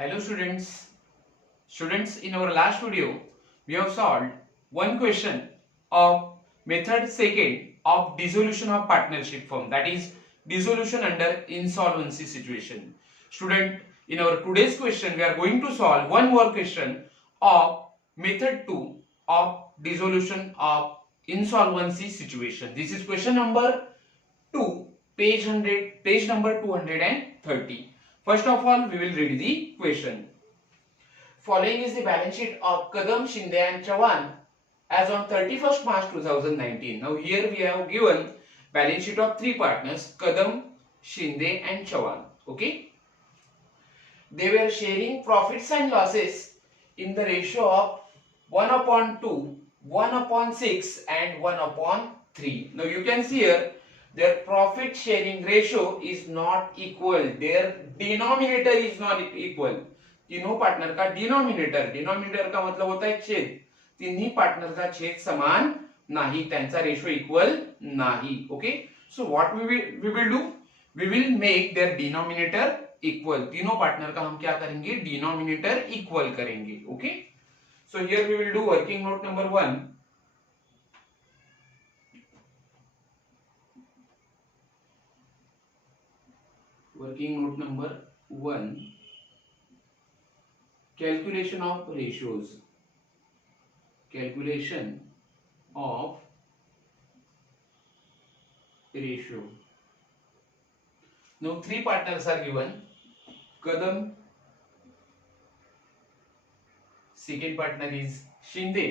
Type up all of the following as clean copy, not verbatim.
Hello students. Students, in our last video, we have solved one question of method second of dissolution of partnership firm, that is dissolution under insolvency situation. Student, in our today's question, we are going to solve one more question of method 2 of dissolution of insolvency situation. This is question number 2, page number 230. First of all, we will read the question. Following is the balance sheet of Kadam, Shinde and Chavan as on 31st March 2019. Now here we have given balance sheet of three partners, Kadam, Shinde and Chavan. Okay. They were sharing profits and losses in the ratio of 1/2, 1/6 and 1/3. Now you can see here their profit sharing ratio is not equal. Their denominator is not equal. तीनों partner का denominator का मतलब होता है छेद. तिन्ही partner का छेद समान नाही, त्यांचा रेशो इक्वल नाही. Okay, so what we will do, we will make their denominator equal. तीनों पार्टनर का हम क्या करेंगे, डिनोमिनेटर इक्वल करेंगे. Okay, so here we will do working note number 1. Working note number 1, calculation of ratios. Calculation of ratio. Now three partners are given. Kadam, second partner is Shinde,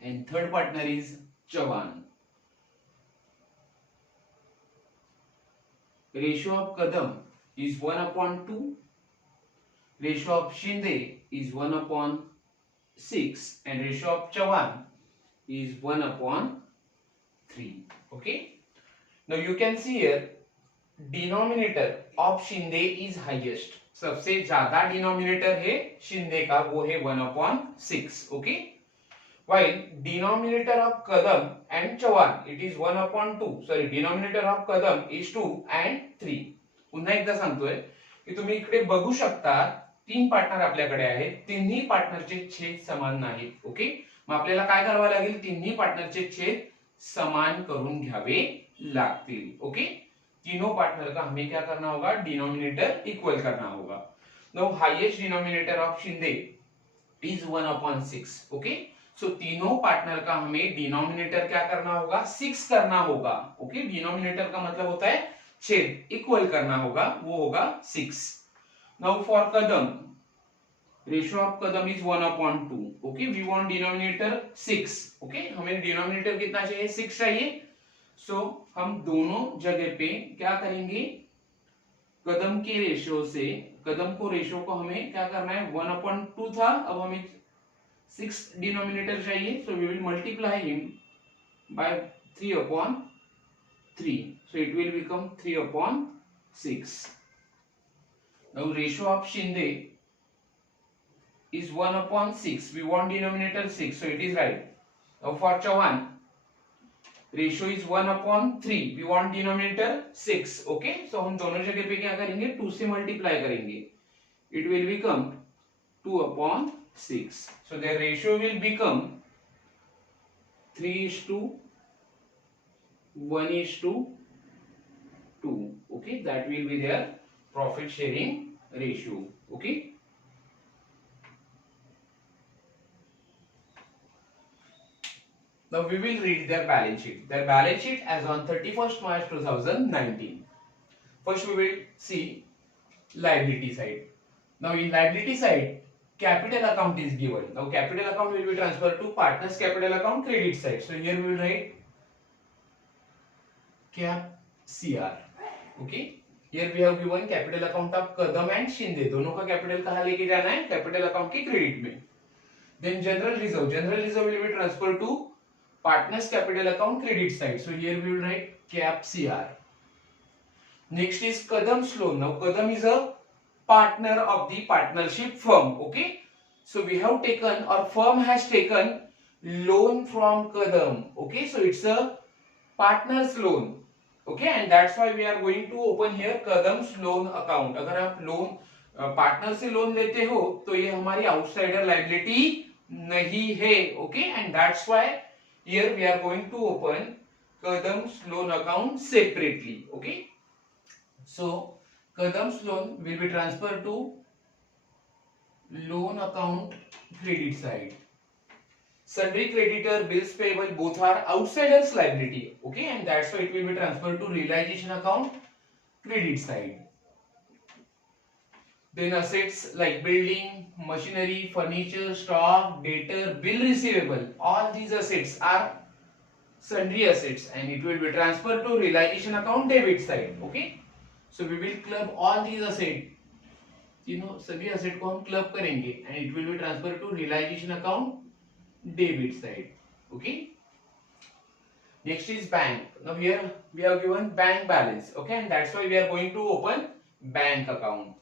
and third partner is Chavan. Ratio of Kadam is 1/2. Ratio of Shinde is 1/6 and ratio of Chavan is 1/3. Okay. Now you can see here denominator of Shinde is highest. सबसे ज्यादा denominator है शिंदे का, वो है 1/6. Okay, while denominator of Kadam and Chavan it is 1/2. Sorry, denominator of Kadam is 2 and 3. पुन्हा एकदा सांगतोय की तुम्ही इकडे बघू शकता तीन पार्टनर आपल्याकडे आहेत, तिन्ही पार्टनरचे छेद समान नाहीत. ओके, मग आपल्याला काय करावं लागेल, तिन्ही पार्टनरचे छेद समान करून घ्यावे लागतील. ओके, तीनों पार्टनर का हमें क्या करना होगा, डिनोमिनेटर इक्वल करना होगा. Now highest denominator of Shinde is 1/6. Okay, so तीनों पार्टनर का हमें डिनोमिनेटर क्या करना होगा, 6 करना होगा. ओके, डिनोमिनेटर का मतलब होता है छेद इक्वल करना होगा, वो होगा 6. Now for Kadam, ratio of Kadam is 1/2. Okay, we want denominator 6. Okay, हमें डिनोमिनेटर कितना चाहिए, 6 चाहिए. सो हम दोनों जगह पे क्या करेंगे, कदम के रेशियो से, कदम को रेशियो को हमें क्या करना है, 1/2 था, अब हमें 6 डिनोमिनेटर चाहिए. So we will multiply him by 3/3. So it will become 3/6. Now ratio of Shinde is 1/6. We want denominator 6, so it is right. Now for Chavan, ratio is 1/3. We want denominator 6. Okay, so हम दोनों जगह पे क्या करेंगे, 2 से multiply करेंगे. It will become 2/6. So the ratio will become 3:1:2. Okay, that will be their profit sharing ratio. Okay, now we will read their balance sheet. Their balance sheet as on 31st March 2019. First we will see liability side. Now in liability side, capital account is given. Now capital account will be transferred to partners capital account credit side. So here we will write cap CR. Okay, here we have given capital account of Kadam and Shinde, दोनों का capital कहां लेके जाना है, capital account के credit में. Then general reserve will be transfer to partners capital account credit side. So here we will write cap CR. Next is Kadam's loan. Now Kadam is a partner of the partnership firm. Okay, so we have taken और firm has taken loan from Kadam. Okay, so it's a partners loan. Okay, and that's why we are going to open here Kadam's loan account. अगर आप loan partner से loan लेते हो तो ये हमारी outsider liability नहीं है. Okay, and that's why here we are going to open Kadam's loan account separately. Okay, so Kadam's loan will be transfer to loan account credit side. Sundry creditor, bills payable, both are outsiders liability. Okay, and that's why it will be transferred to realization account credit side. Then assets like building, machinery, furniture, stock, debtor, bill receivable, all these assets are sundry assets and it will be transferred to realization account debit side. Okay, so we will club all these assets, तीनों सभी asset को हम club करेंगे and it will be transfer to realisation account debit side. Okay, next is bank. Now here we have given bank balance. Okay, and that's why we are going to open bank account.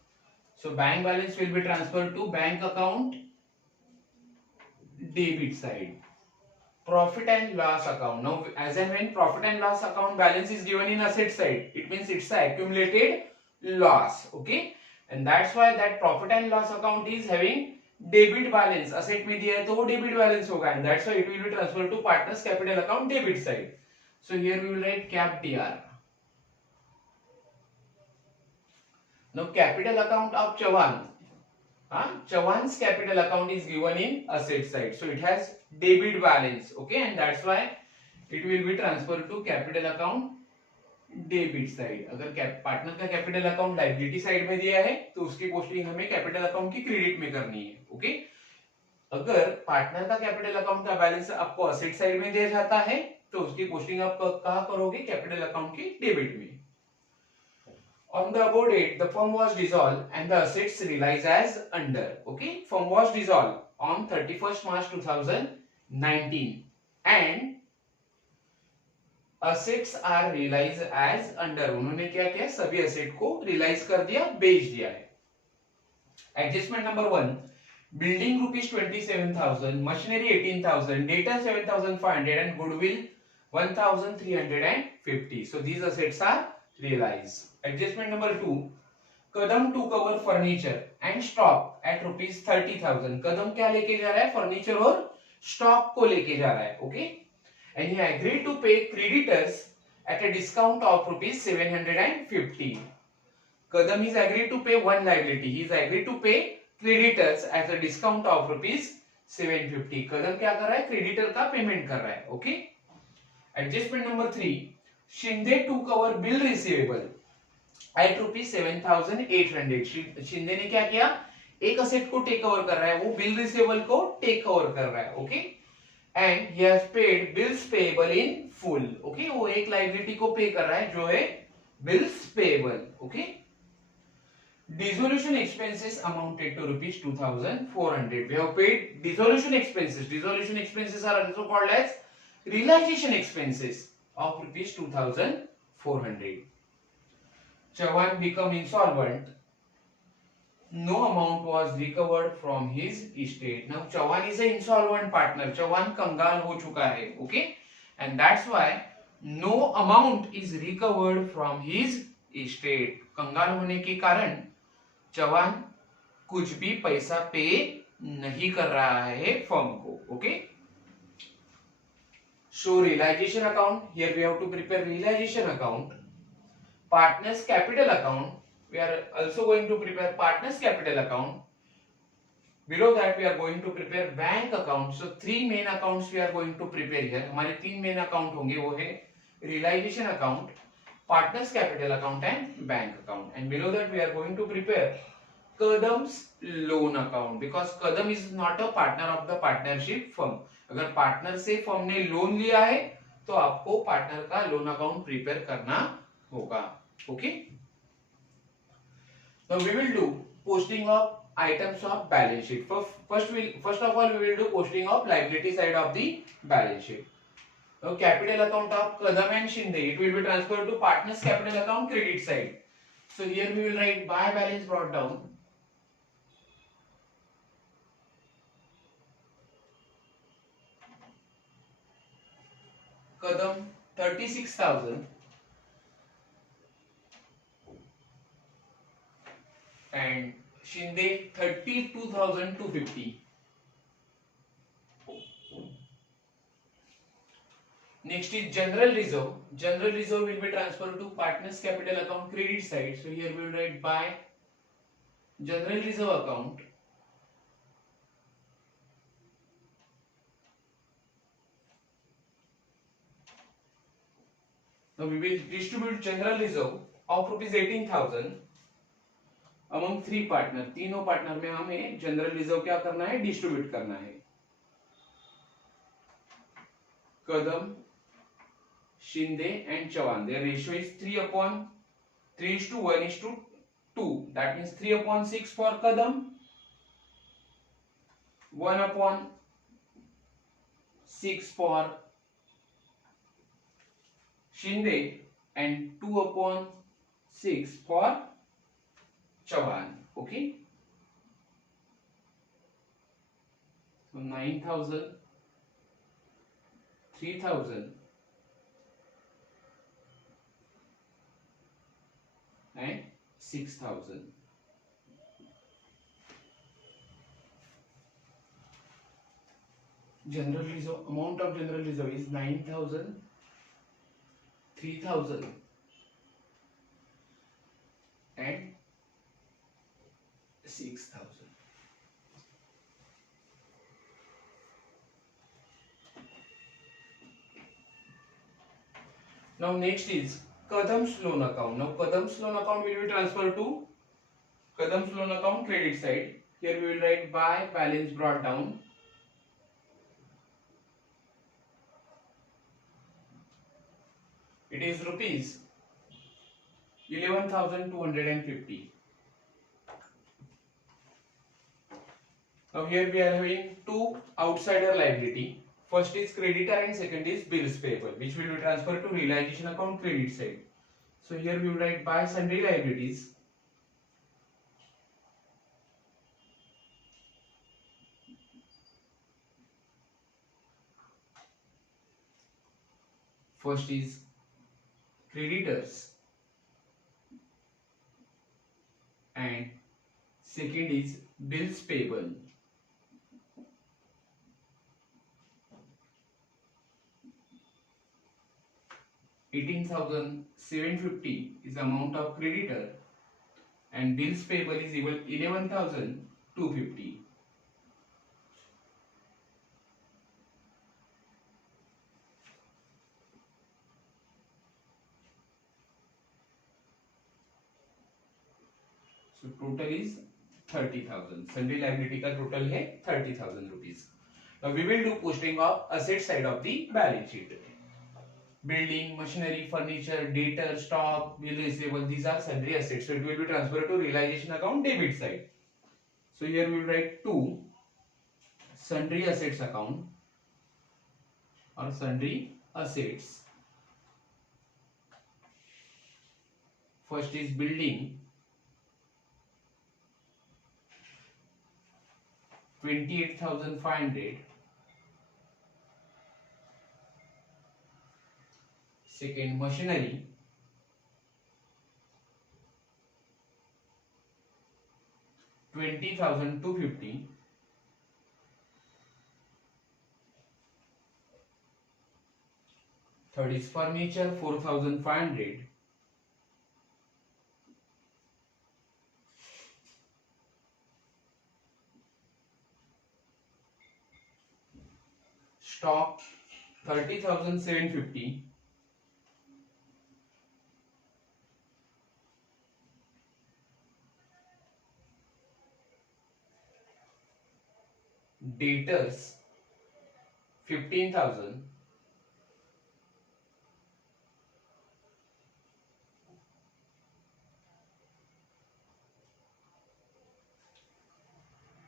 So bank balance will be transfer to bank account debit side. Profit and loss account. Now as and when profit and loss account balance is given in asset side, it means it's a accumulated loss. Okay, and that's why that profit and loss account is having debit balance. Asset में दिया है तो वो debit balance होगा, and that's why it will be transferred to partners capital account debit side. So here we will write cap DR. Now capital account of Chavan. Chavan's capital account is given in asset side, so it has debit balance. Okay, and that's why it will be transferred to capital account debit side. अगर partner का capital account liability side में दिया है तो उसकी posting हमें capital account की credit में करनी है. ओके, अगर पार्टनर का कैपिटल अकाउंट का बैलेंस आपको असेट साइड में दिया जाता है तो उसकी पोस्टिंग आप कहां करोगे? कैपिटल अकाउंट की डेबिट में. On the above date, the firm was dissolved and the assets realized as under. Okay, firm was dissolved on 31st March 2019 and assets are realized as under. उन्होंने क्या किया? सभी asset को realise कर दिया, बेच दिया है. Adjustment number 1, building rupees 27,000, machinery 18,000, data 7,500 and goodwill 1,350. So these assets are realized. Adjustment number 2, Kadam to cover furniture and stock at rupees 30,000. Kadam क्या लेके जा रहा है? फर्नीचर और स्टॉक को लेके जा रहा है. Okay, and he agreed to pay creditors at a discount of rupees 750. Kadam is agreed to pay one liability. He is agreed to pay creditors at a discount of rupees 750. Kadam क्या कर रहा है? Creditor का payment कर रहा है. Okay, adjustment number 3, Shinde took over bill receivable at rupees 7,800. Shinde ने क्या किया? एक असेट को टेक ओवर कर रहा है, वो बिल रिसीवेबल को टेक ओवर कर रहा है. Okay, and he has paid bills payable in full. Okay, वो एक लायबिलिटी को पे कर रहा है जो है bills payable. Okay, dissolution expenses amounted to rupees 2,400. We have paid dissolution expenses. Dissolution expenses are also called as realization expenses of rupees 2,400. Chavan become insolvent. No amount was recovered from his estate. Now Chavan is an insolvent partner. Chavan कंगाल हो चुका है. Okay, and that's why no amount is recovered from his estate. कंगाल होने के कारण चवान कुछ भी पैसा पे नहीं कर रहा है फर्म को. Okay, show realization account. Here we have to prepare realization account. Partners capital account. We are also going to prepare partners capital account. Below that we are going to prepare bank account. So 3 main accounts we are going to prepare here. हमारे 3 main account होंगे, वो है realization account, partners capital account and bank account. And below that we are going to prepare Kadam's loan account because Kadam is not a partner of the partnership firm. अगर partner से firm ने loan लिया है तो आपको partner का loan account prepare करना होगा. Okay, now we will do posting of items of balance sheet. First of all we will do posting of liability side of the balance sheet. Now capital account of Kadam and Shinde, it will be transferred to partners capital account credit side. So here we will write by balance brought down. Kadam 36,000 and Shinde 32,250. Next is general reserve. General reserve will be transferred to partners capital account credit side. So here we will write by general reserve account. Now we will distribute general reserve of rupees 18,000 among three partner. तीनों partner में हमें general reserve क्या करना है, distribute करना है. कदम, Shinde and Chavan. Their ratio is 3:1:2. That means 3/6 for Kadam, 1/6 for Shinde, and 2/6 for Chavan. Okay. So 9,000, 3,000. And 6,000. General reserve, amount of general reserve is 9,000, 3,000 and 6,000. Now next is Kadam's loan account. Now Kadam's loan account will be transferred to Kadam's loan account credit side. Here we will write by balance brought down. It is rupees 11,250. Now here we are having two outsider liability. First is creditor and second is bills payable, which will be transferred to realization account credit side. So here we will write by sundry liabilities. First is creditors and second is bills payable. $18,750 is the amount of creditor and bills payable is equal 11,250. So total is 30,000. Sundry liability का total है 30,000 rupees. Now we will do posting of asset side of the balance sheet. Building, machinery, furniture, debtor, stock, bill receivable, these are sundry assets. So it will be transferred to realization account debit side. So here we will write to sundry assets account or sundry assets. First is building, 28,500. Second, machinery, 20,250. Third is furniture, 4,500. Stock, 30,750. Debtors, 15,000.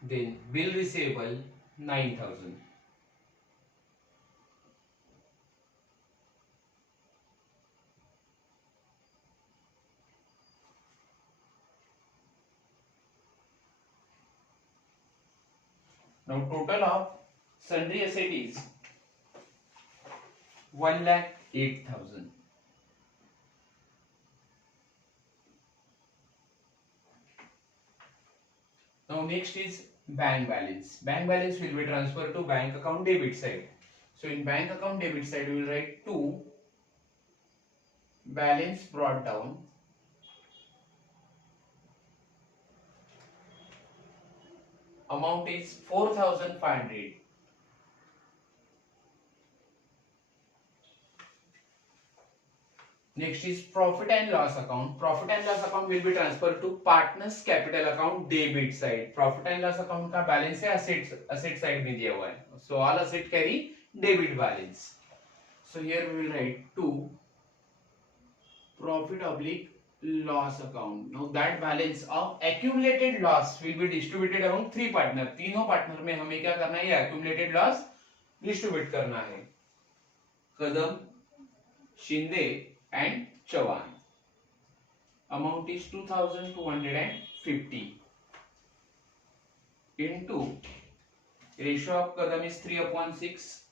Then bill receivable, 9,000. Now total of sundry asset is 1,08,000. next is bank balance. Bank balance will be transferred to bank account debit side. So in bank account debit side, we will write 2 balance brought down amount is 4,500. Next is profit and loss account. Profit and loss account will be transferred to partners capital account debit side. Profit and loss account का balance है asset side में दिया हुआ है. So all asset carry debit balance. So here we will write 2 profit oblique loss account. Now that balance of accumulated loss will be distributed among 3 partner. तीनों partner में हमें क्या करना है? ये accumulated loss distribute करना है. कदम, Shinde and Chavan. Amount is 2,250 into ratio of Kadam is 3/6.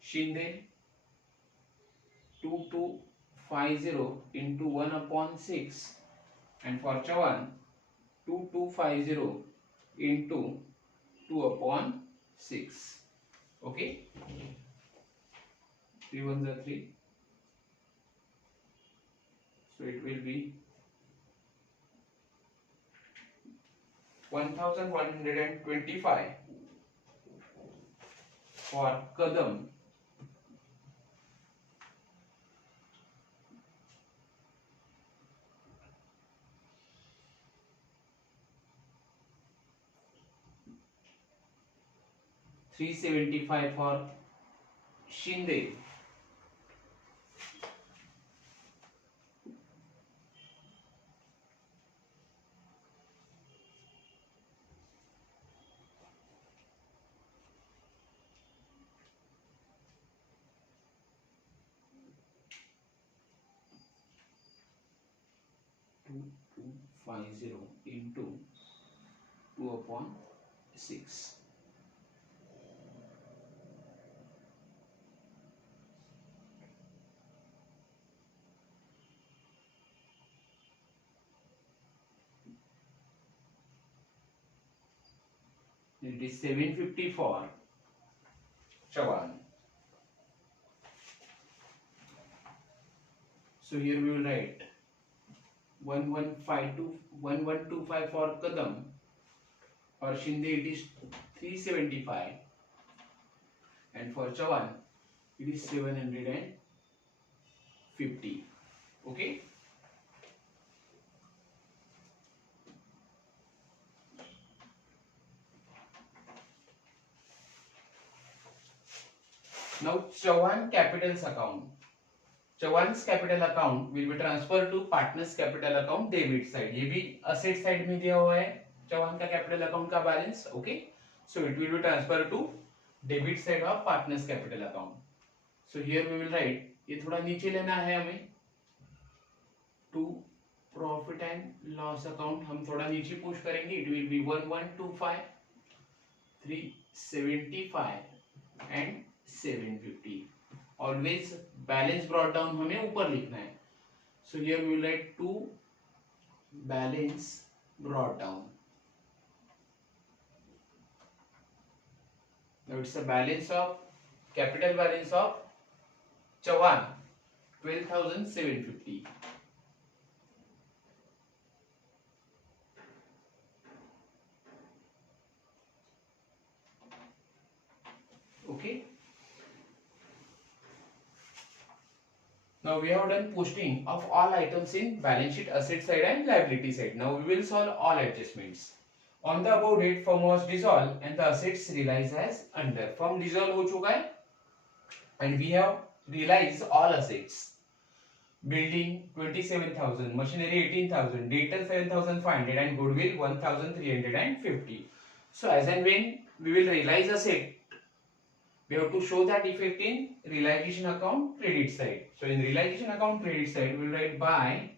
Shinde 2250 into 1/6, and for Chavan 2250 into 2/6. Okay. 3 ones are 3, so it will be 1,125 for Kadam, $375 for Shinde, into 2/6. It is 750 for Chavan. So here we will write 1125 for Kadam. For Shinde it is 375, and for Chavan it is 750. Okay. Now Chavan capital's account. Chavan's capital account will be transferred to partners capital account debit side. ये भी asset side में दिया हुआ है Chavan का capital account का balance. Okay. So it will be transferred to debit side of partners capital account. So here we will write, ये थोड़ा नीचे लेना है हमें, to profit and loss account हम थोड़ा नीचे पुश करेंगे. It will be 1125, 375 and 750. Always balance brought down हमें ऊपर लिखना है. So here we will write 2 balance brought down. Now it's a balance of capital balance of Chavan 12,750. Okay. Now we have done posting of all items in balance sheet asset side and liability side. Now we will solve all adjustments. On the above date, firm was dissolved and the assets realized as under. Firm dissolve हो चुका है and we have realized all assets. Building 27,000, machinery 18,000, debtor 7,500 and goodwill 1,350. So as and when we will realize asset, we have to show that effect in realization account credit side. So in realization account credit side, we will write by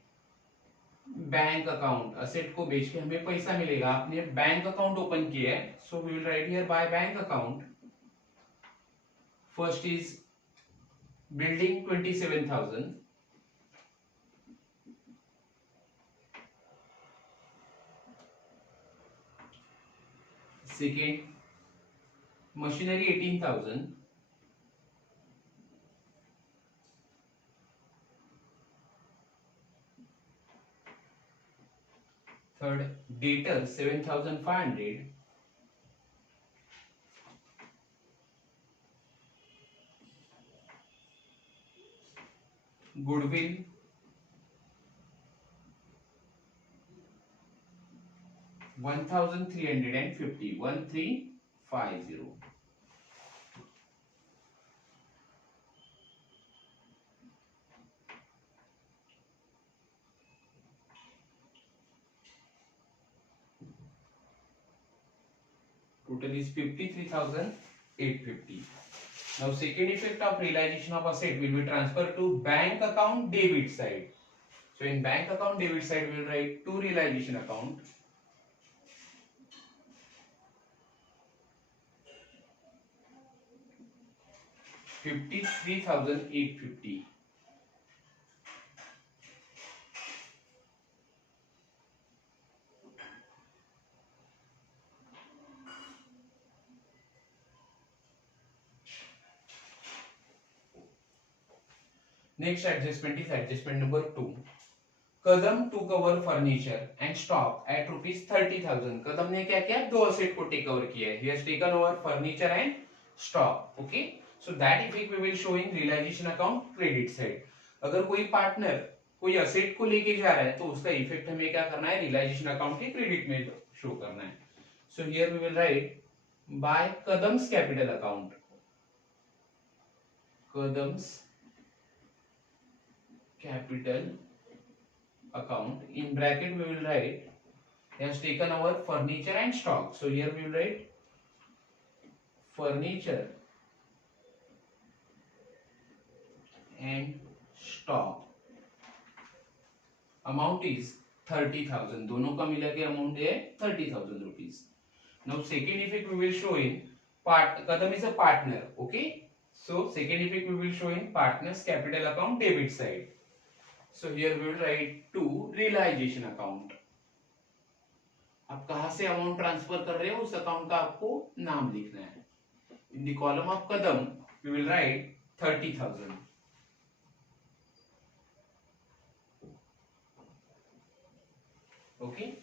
bank account. Asset को बेच के हमें पैसा मिलेगा. आपने bank account open किया है, so we will write here by bank account. First is building 27,000, Second, machinery 18,000. Third, debtors 7,500. Goodwill 1,350. 1,350. Total is 53,850. Now second effect of realization of asset will be transferred to bank account debit side. So in bank account debit side we will write to realization account. $53,850. Next adjustment is adjustment number 2. Kadam took over furniture and stock at rupees 30,000. कदम ने क्या किया? दो asset को take over किया है. He has taken over furniture and stock. Okay. So that effect we will show in realization account credit side. अगर कोई partner कोई असेट को लेके जा रहा है तो उसका इफेक्ट हमें क्या करना है? रियलाइजेशन अकाउंट के क्रेडिट में शो करना है. So here we will write by Kadam's capital account. Kadam's capital account, in bracket we will write he has taken our furniture and stock. So here we will write furniture and stock. Amount is 30,000. दोनों का मिला के amount है 30,000 rupees. Now second effect we will show in Kadam is a partner. Okay. So second effect we will show in partner's capital account debit side. So here we will write to realization account. आप कहां से amount transfer कर रहे हो उस account का आपको नाम लिखना है. In the column of Kadam we will write 30,000. Okay.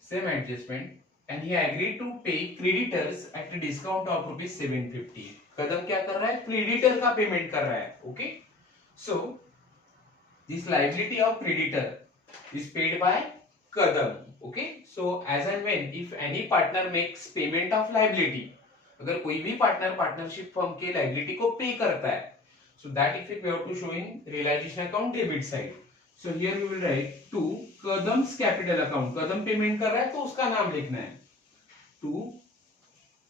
Same adjustment, and he agreed to pay creditors at a discount of rupees 750. कदम क्या कर रहा है? क्रेडिटर का पेमेंट कर रहा है. Okay. So this liability of creditor is paid by Kadam. Okay. So as and when if any partner makes payment of liability, अगर कोई भी पार्टनर पार्टनरशिप फर्म के लाइबिलिटी को पे करता है, so that effect we have to show in realization account debit side. So here we will write to Kadam's capital account. Kadam payment कर रहा है तो उसका नाम लिखना है. To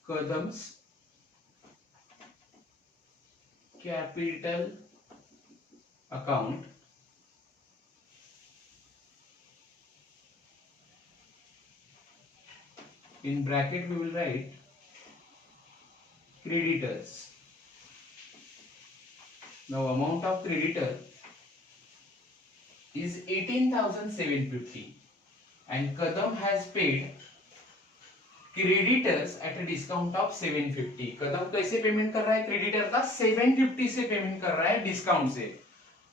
Kadam's capital account in bracket we will write creditors. Now amount of creditor is 18,750 and Kadam has paid creditors at a discount of 750. Kadam कैसे payment कर रहा है? क्रेडिटर का 750 से पेमेंट कर रहा है डिस्काउंट से.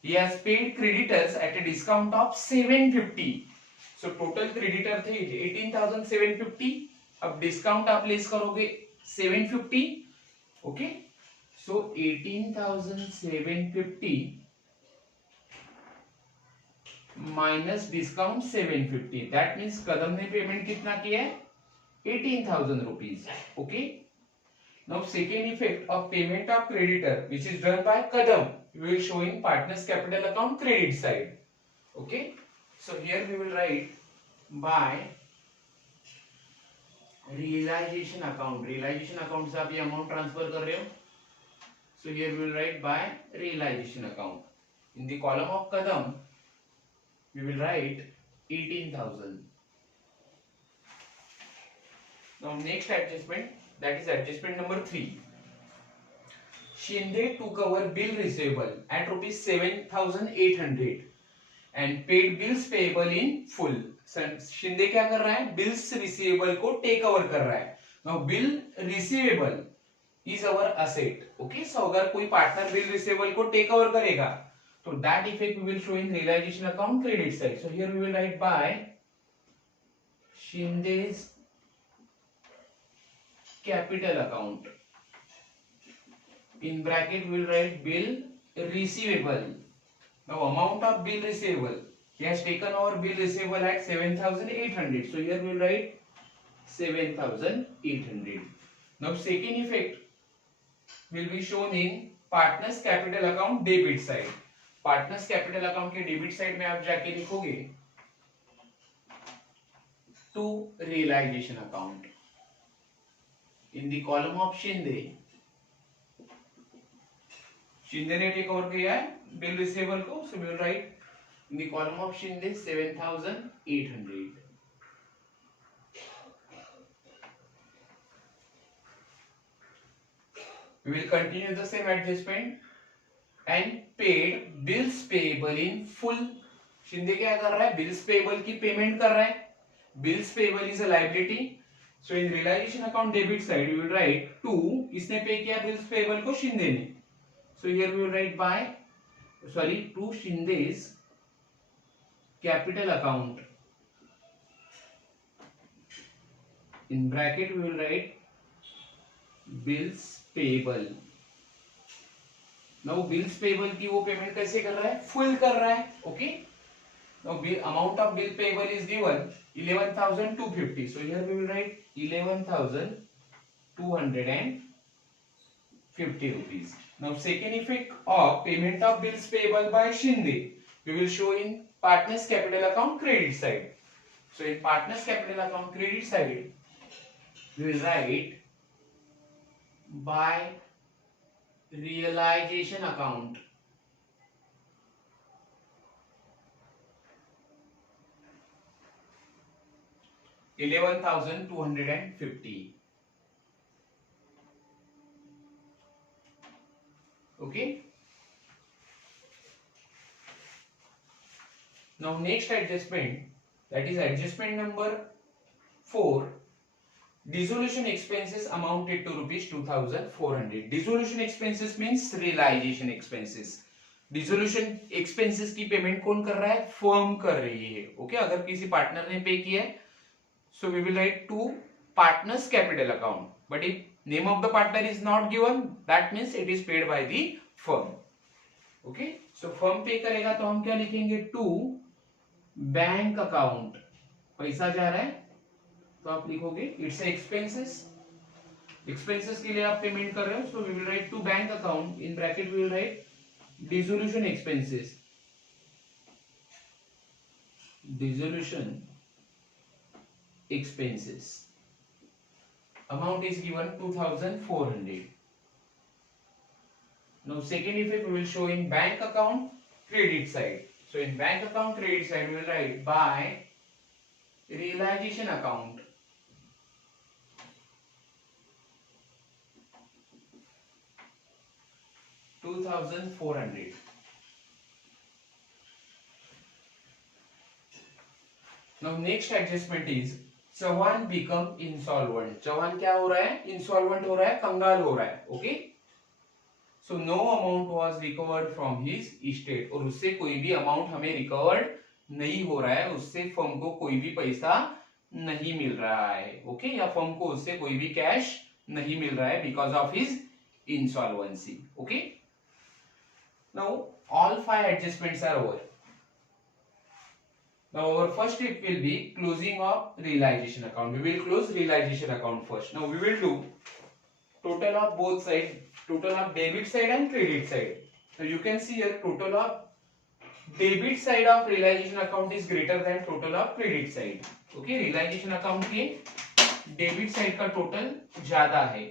He has paid creditors at a discount of 750. So total creditor थे 18,750. अब डिस्काउंट आप लेस करोगे 750. Okay. So 18,750 minus discount 750. That means कदम ने पेमेंट कितना किया है? 18,000 rupees. Okay. Now second effect of payment of creditor which is done by Kadam we will show in partner's capital account credit side. Okay. So here we will write by realization account. Realization account से आप ये amount transfer कर रहे हो. So here we will write by realization account. In the column of Kadam we will write 18,000. Now next adjustment, that is adjustment number 3. Shinde took over bill receivable at rupees 7,800 and paid bills payable in full. Shinde क्या कर रहा है, bills receivable को take over कर रहा है। Now bill receivable is our asset. Okay, so अगर कोई पार्टनर बिल रिसीवेबल को टेक ओवर करेगा तो that effect we will show in realisation account credit side. So here we will write by Shinde's capital account. In bracket we will write bill receivable. Now amount of bill receivable. He has taken our bill receivable at 7,800. So here we will write 7,800. Now second effect will be shown in partners capital account debit side. Partners capital account के debit side में आप जाके लिखोगे to realization account. In the column of Shinde ने take over किया है bill receivable को, so we will write in the column of Shinde 7,800. We will continue the same adjustment and paid bills payable in full. Shinde क्या कर रहा है, bills payable की payment कर रहा है. Bills payable is a liability. So in realisation account debit side we will write to, इसने pay किया बिल्स पेएबल को शिंदे ने. So here we will write by to Shinde's capital account. In bracket we will write bills payable. Now bills payable की वो payment कैसे कर रहा है, फुल कर रहा है. Okay, now amount of bill payable is given 11,250. So here we will write 11,250 rupees. Now second effect of payment of bills payable by Shinde we will show in partners capital account credit side. So in partners capital account credit side we will write by realization account. $11,250. Okay. Now next adjustment, that is adjustment number 4. Dissolution expenses amounted to rupees 2,400. Dissolution expenses means realization expenses. Dissolution expenses की payment कौन कर रहा है, firm कर रही है. Okay, अगर किसी पार्टनर ने पे किया है so we will write to partners capital account, but if name of the partner is not given that means it is paid by the firm. Okay, so firm पे करेगा तो हम क्या लिखेंगे, to बैंक अकाउंट. पैसा जा रहा है तो आप लिखोगे इट्स एक्सपेंसेस. एक्सपेंसेस के लिए आप पेमेंट कर रहे हो, so we will write to bank account. In bracket we will write dissolution expenses. Dissolution expenses amount is given 2,400. Now second effect we will show in bank account credit side. So in bank account credit side we will write by realization account. $2,400. Now next adjustment is Chauhan become insolvent. Chauhan क्या हो रहा है, insolvent हो रहा है, कंगाल हो रहा है. Okay, so no amount was recovered from his estate. और उससे कोई भी अमाउंट हमें रिकवर्ड नहीं हो रहा है, उससे फर्म को कोई भी पैसा नहीं मिल रहा है. ओके, या फर्म को उससे कोई भी कैश नहीं मिल रहा है because of his insolvency. Okay, now all 5 adjustments are over. Now our first step will be closing of realization account. We will close realization account first. Now we will do total of both sides, total of debit side and credit side. So you can see here total of debit side of realization account is greater than total of credit side. Okay, realization account के debit side का total ज्यादा है.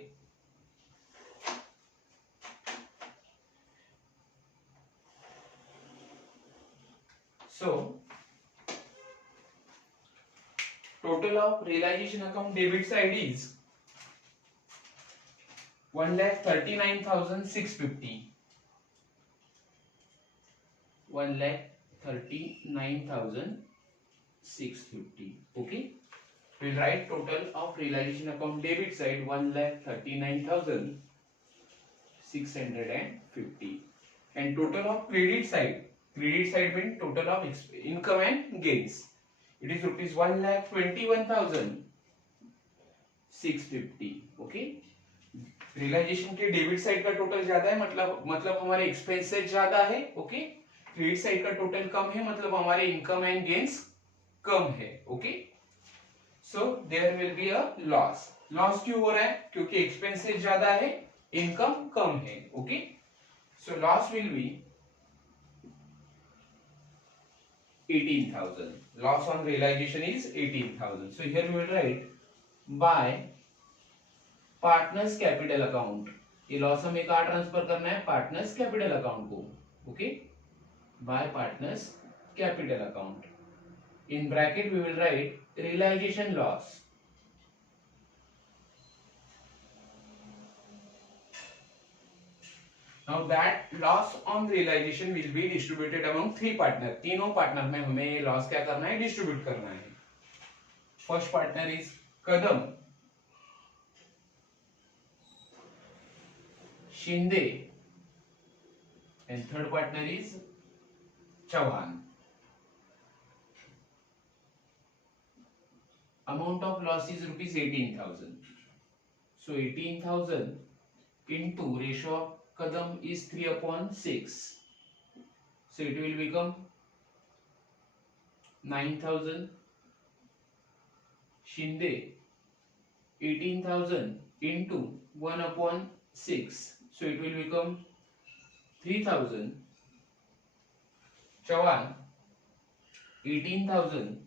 So total of realization account debit side is 1,39,650. 1,39,650. 1,39,650. Okay, we'll write total of realization account debit side 1,39,650 and total of credit side. Credit side means total of income and gains. It is rupees 1,21,650. Okay, realisation के debit side का total ज्यादा है, मतलब हमारे expenses ज्यादा है. Okay, credit side का total कम है, मतलब हमारे इनकम एंड गेन्स कम है. Okay, so there will be a loss. Loss क्यों हो रहा है? क्योंकि एक्सपेंसेस ज्यादा है, इनकम कम है. Okay, so loss will be 18,000. Loss on realization is 18,000. So here we will write by partners capital account. ये लॉस हमें कहाँ ट्रांसफर करना है? पार्टनर्स कैपिटल अकाउंट को. Okay, by partners capital account. In bracket we will write realisation loss. Now that loss on realization will be distributed among three partner. तीनों partner में हमें loss क्या करना है? डिस्ट्रीब्यूट करना है. First partner is Kadam, Shinde, and third partner is Chauhan. Amount of loss is rupees 18,000. So 18,000 into ratio of Kadam is 3/6. So it will become 9,000. Shinde 18,000 into 1/6. So it will become 3,000. Chauhan 18,000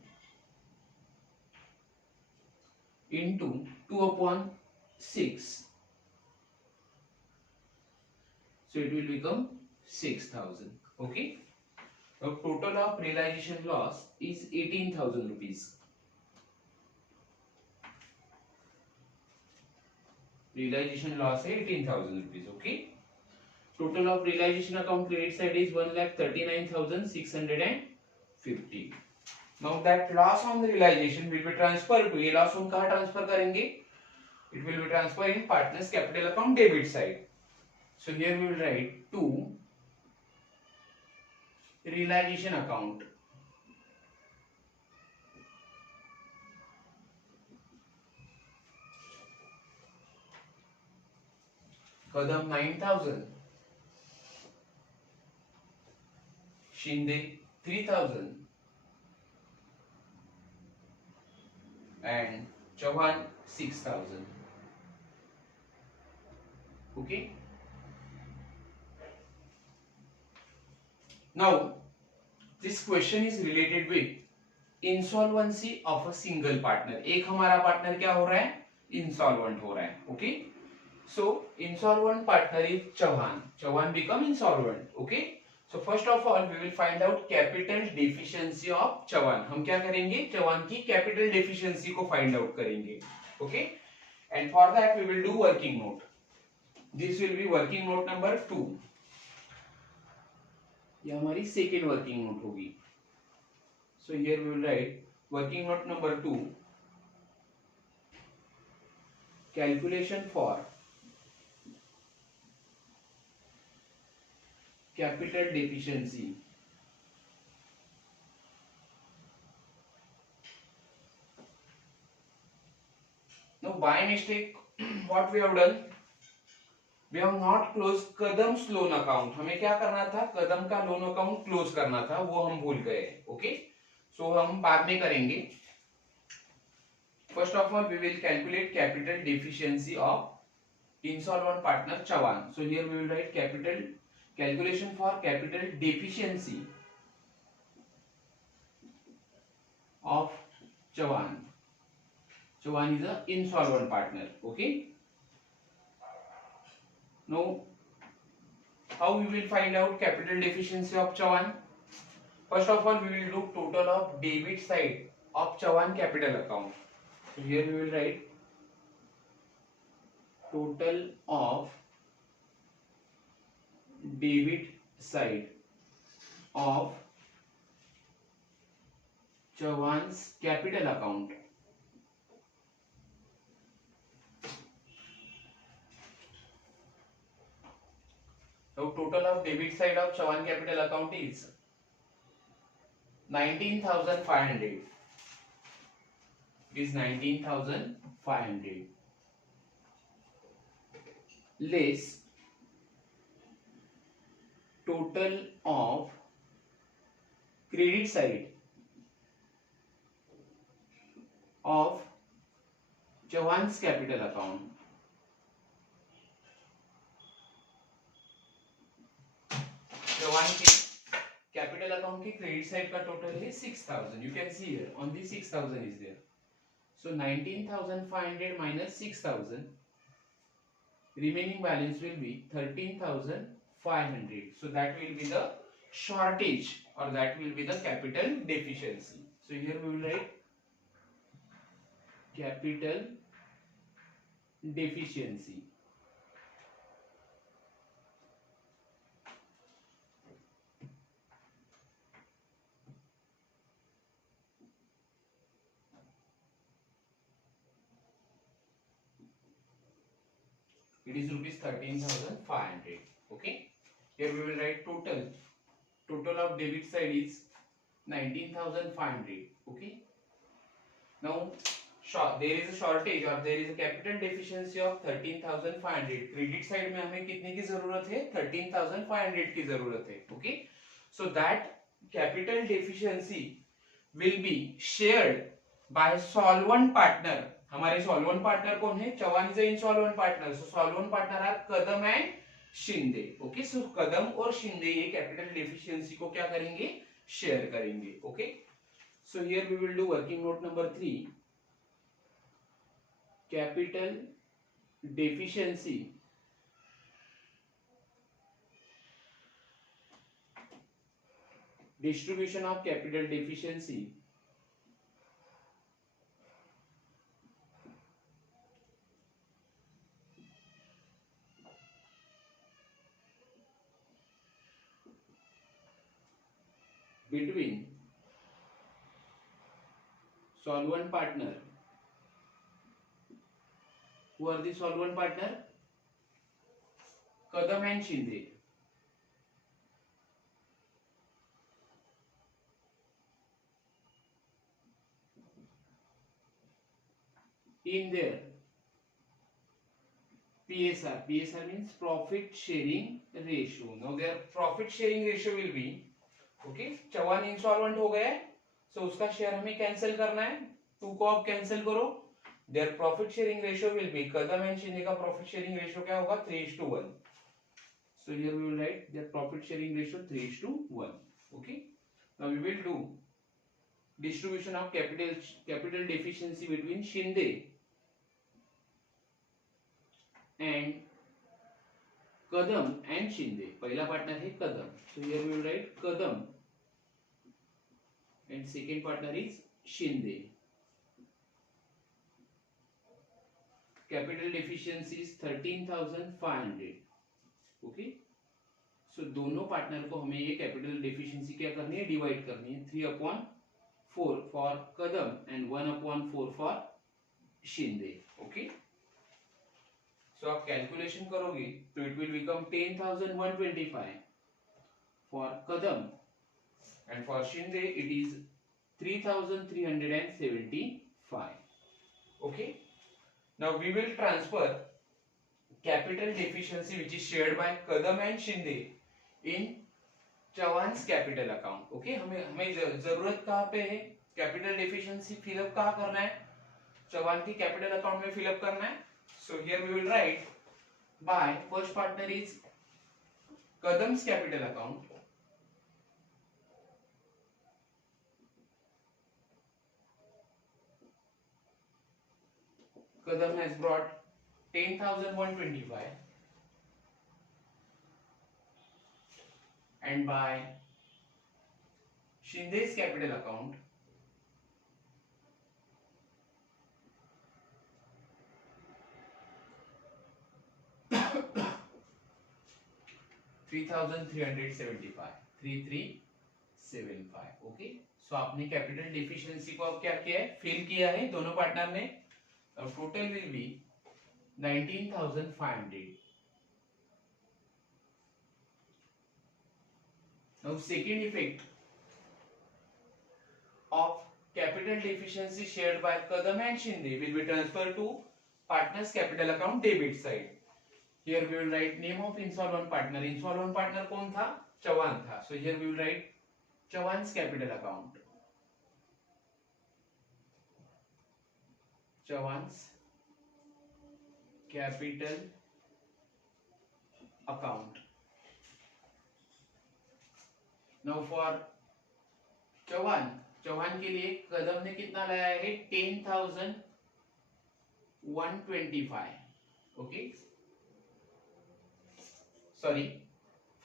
into 2/6. So it will become 6,000. Okay. Now total of realization loss is 18,000 rupees. Realization loss है 18,000 rupees. Okay. Total of realization account credit side is 1,39,650. Now that loss on the realization will be transferred to, ये loss हम कहाँ transfer करेंगे? It will be transferred in partners capital account debit side. So here we will write to realization account. Kadam 9,000, Shinde 3,000 and Chauhan 6,000. Okay. Now this question is related with insolvency of a single partner. एक हमारा partner क्या हो रहा है? Insolvent हो रहा है. Okay, so insolvent partner is Chauhan. Chauhan become insolvent. Okay, so first of all we will find out capital deficiency of Chauhan. हम क्या करेंगे? चौहान की कैपिटल डेफिशिएंसी को फाइंड आउट करेंगे. Okay, and for that we will do working note. This will be working note number 2. ये हमारी second working note होगी. So here we will write working note number 2, calculation for capital deficiency. Now by mistake what we have done, we have not closed Kadam's loan account. हमें क्या करना था? कदम का loan account close करना था, वो हम भूल गए. ओके, सो हम बाद में करेंगे. First of all we will calculate capital deficiency of insolvent partner Chauhan. So here we will write capital calculation for capital deficiency of Chauhan. Chauhan is a insolvent partner. Okay, now how we will find out capital deficiency of Chauhan? First of all we will do total of debit side of Chauhan capital account. So here we will write total of debit side of Chawan's capital account. So total of debit side of Chawan capital account is 19,500. Is 19,500 less total of credit side of Chawan's capital account. Chauhan के capital account की credit side का total है 6,000. You can see here only 6,000 is there. So 19,500 minus 6,000, remaining balance will be 13,500. So that will be the shortage or that will be the capital deficiency. So here we will write capital deficiency. It is rupees 13,500. Okay. Here we will write total. Total of debit side is 19,500. Okay. Now there is a shortage or there is a capital deficiency of 13,500. Credit side में हमें कितने की जरूरत है? 13,500 की जरूरत है. Okay. So that capital deficiency will be shared by solvent partner. हमारे सॉल्वेंट पार्टनर कौन है? Chauhan is insolvent partner. So solvent partner are Kadam and Shinde. Okay. So Kadam और शिंदे ये कैपिटल डेफिशिएंसी को क्या करेंगे? शेयर करेंगे. Okay. So here we will do working note number 3. Capital deficiency distribution of capital deficiency between solvent partner. Who are the solvent partner? Kadam and Shinde. In their PSR. PSR means profit sharing ratio. Now their profit sharing ratio will be, okay, Chauhan insolvent हो गया है, so उसका share हमें cancel करना है. 2 को आप cancel करो. Their profit sharing ratio will be, Kadam and Shinde का profit sharing ratio क्या होगा? 3:1. So here we will write their profit sharing ratio 3:1. Okay. Now we will do distribution of capital deficiency between Shinde and Kadam and Shinde. पहला partner है कदम. So here we will write Kadam and second partner is Shinde. Capital deficiency is 13,500. Okay. So दोनों partner को हमें ये capital deficiency क्या करनी है? Divide करनी है. 3/4 for Kadam and 1/4 for Shinde. Okay. So आप कैलकुलेशन करोगे तो it will become 10,125 for Kadam and for Shinde it is 3,375. Okay. Now we will transfer capital deficiency which is shared by Kadam and Shinde in Chauhan's capital account. Okay. हमें जरूरत कहां पे है? कैपिटल डेफिशिएंसी फिलअप कहां करना है? चौहान की कैपिटल अकाउंट में फिलअप करना है. So here we will write by first partner is Kadam's capital account. Kadam has brought 10,125 and by Shinde's capital account 3,375. 3,375. 75। Okay, सो आपने कैपिटल डिफिशियंसी को अब क्या किया है, फिल किया है दोनों पार्टनर ने। Total will be 19,500। Now second effect of capital deficiency shared by Kadam and Shinde will be transferred to partners capital account debit side. Here we will write name of insolvent partner. Insolvent partner कौन था? चौहान था. So here we will write चौहान's capital account. चौहान's capital account. Now for Chauhan के लिए कदम ने कितना लाया है? 10,125. Okay, sorry,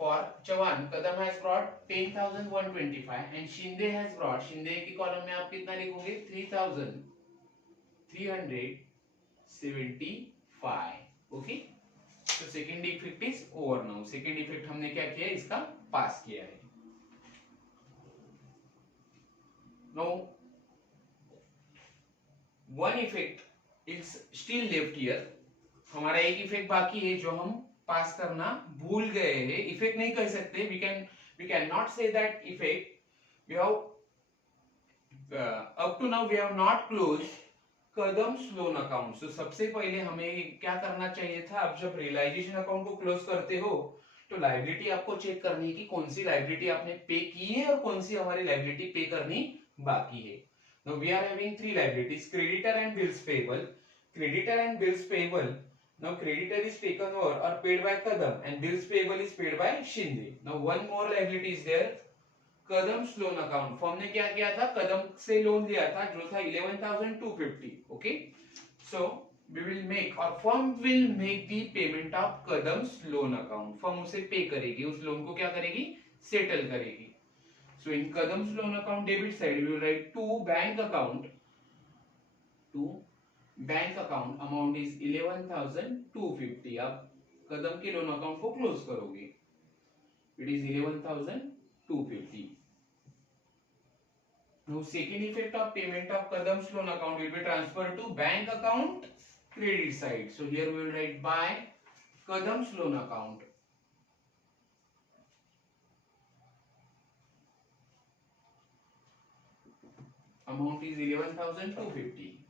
for Chauhan Kadam has brought 10,125 and Shinde has brought, Shinde की कॉलम में आप कितना लिखोगे? 3,375. ओके, तो second effect is over now. Second effect हमने क्या किया है? इसका पास किया है. Now, one effect is still left here. हमारा एक इफेक्ट बाकी है जो हम पास करना भूल गए हैं. इफेक्ट नहीं कह सकते, we cannot say that effect. We have up to now we have not closed Kadam's loan account. so सबसे पहले हमें क्या करना चाहिए था? अब जब रियलाइजेशन अकाउंट को क्लोज करते हो तो लायबिलिटी आपको चेक करनी है कि कौन सी लायबिलिटी आपने पे की है और कौन सी हमारी लायबिलिटी पे करनी बाकी है. Now we are having three liabilities: creditor and bills payable. Creditor and bills payable. Now creditor is taken over or paid by Kadam and bills payable is paid by Shinde. Now one more liability is there, Kadam's loan account. Firm ने क्या किया था? कदम से loan लिया था जो था 11,250. Okay, so we will make और firm will make the payment of Kadam's loan account. Firm उसे पे करेगी, उस लोन को क्या करेगी? सेटल करेगी. So in Kadam's loan account debit side we will write to bank account. Amount is 11,250. आप कदम के लोन अकाउंट को क्लोज करोगे. It is 11,250. Now second effect of payment of Kadam's loan account will be transferred to bank account credit side. So here we will write by Kadam's loan account. Amount is 11,250.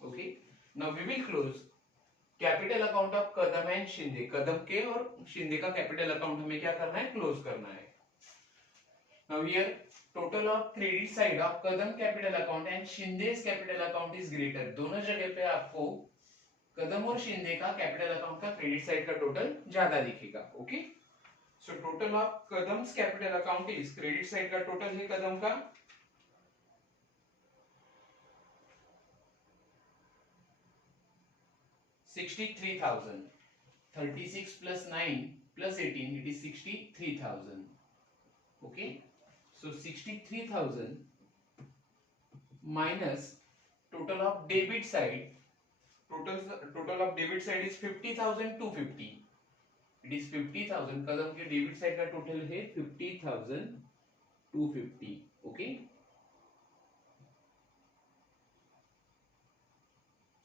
Okay. Now we will close capital account of Kadam and Shinde. Kadam के और शिंदे का capital account हमें क्या करना है? Close करना है. Now here total of credit side of Kadam capital account and Shinde's capital account is greater. दोनों जगह पे आपको कदम और शिंदे का कैपिटल अकाउंट का क्रेडिट साइड का टोटल ज्यादा दिखेगा. Okay, so total of Kadam's capital account is, credit side का टोटल है कदम का 63,000. 36 plus 9 plus 18, it is 63,000. Okay, so 63,000 minus total of debit side. Total of debit side is 50,250. It is 50,000. कदम के debit side का total है 50,250. Okay,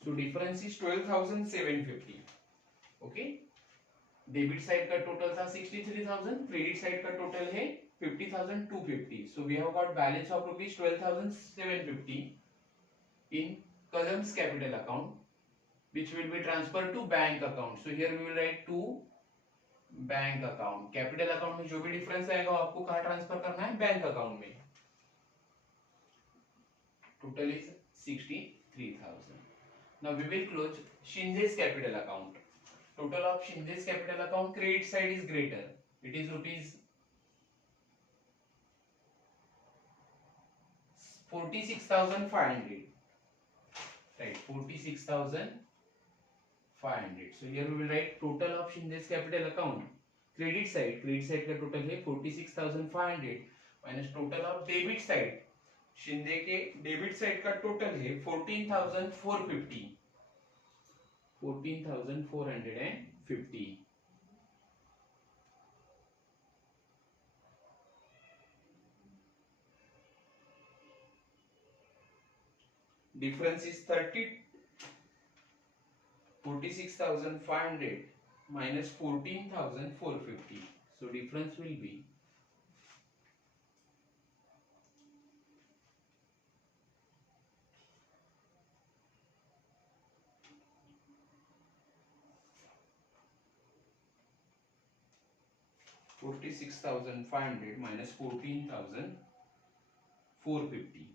so difference is 12,750. Okay, debit side का total था 63,000, credit side का total है 50,250. so we have got balance of rupees 12,750 in Kadam's capital account which will be transferred to bank account. so here we will write to bank account. Capital account में जो भी difference आएगा आपको कहां transfer करना है? Bank account में. Total is 63,000. now we will close Shinde's capital account. total of Shinde's capital account credit side is greater. it is rupees 46,500. right, 46,500. so here we will write total of Shinde's capital account credit side का total है 46,500 minus total of debit side. Shinde के debit side का total है 14,450. 14,450. difference is 46,500 minus 14,450. So difference will be 46,500 minus 14,450.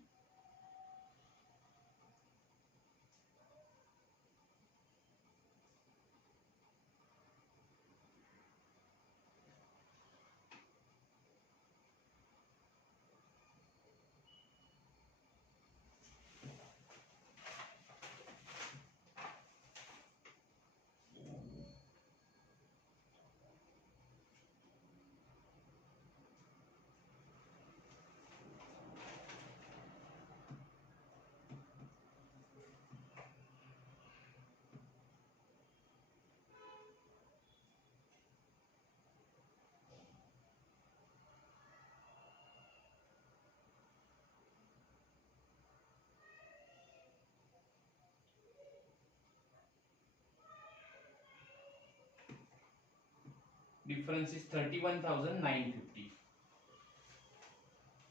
Difference is 31,950.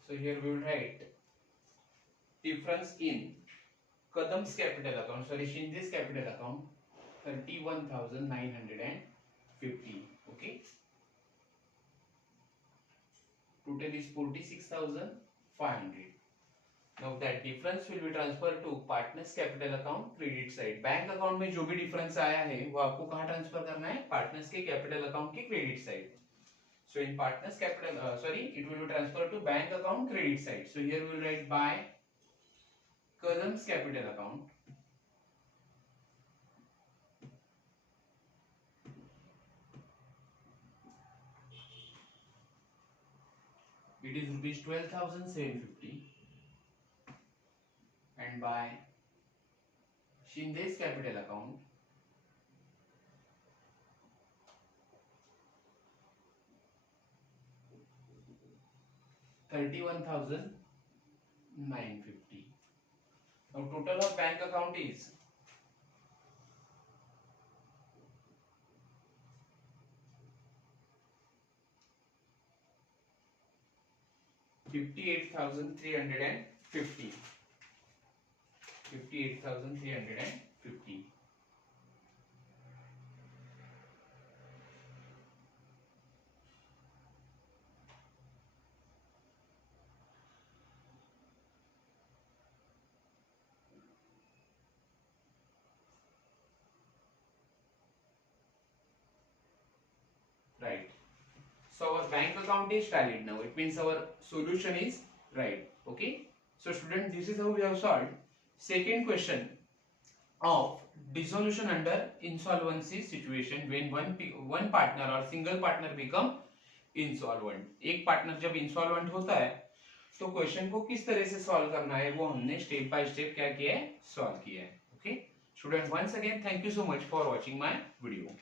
So here we will write difference in Kadam's capital account, sorry, Shinde's capital account, 31,950. Okay. Total is 46,500. Now that difference will be transferred to partners capital account credit side. Bank account में जो भी difference आया है वो आपको कहाँ transfer करना है? पार्टनर्स के कैपिटल अकाउंट की credit side. So in partners capital, it will be transferred to bank account credit side. So here we will write by Kadam's capital account. It is rupees 12,750. And by Shinde's capital account, $31,950. Now total of bank account is 58,350. 58,350. Right. So our bank account is valid now. It means our solution is right. Okay. So student, this is how we have solved second question of dissolution under insolvency situation when one partner or single partner become insolvent. एक partner जब insolvent होता है तो question को किस तरह से solve करना है वो हमने स्टेप बाय स्टेप क्या किया है, सॉल्व किया है. Okay student, once again thank you so much for watching my video.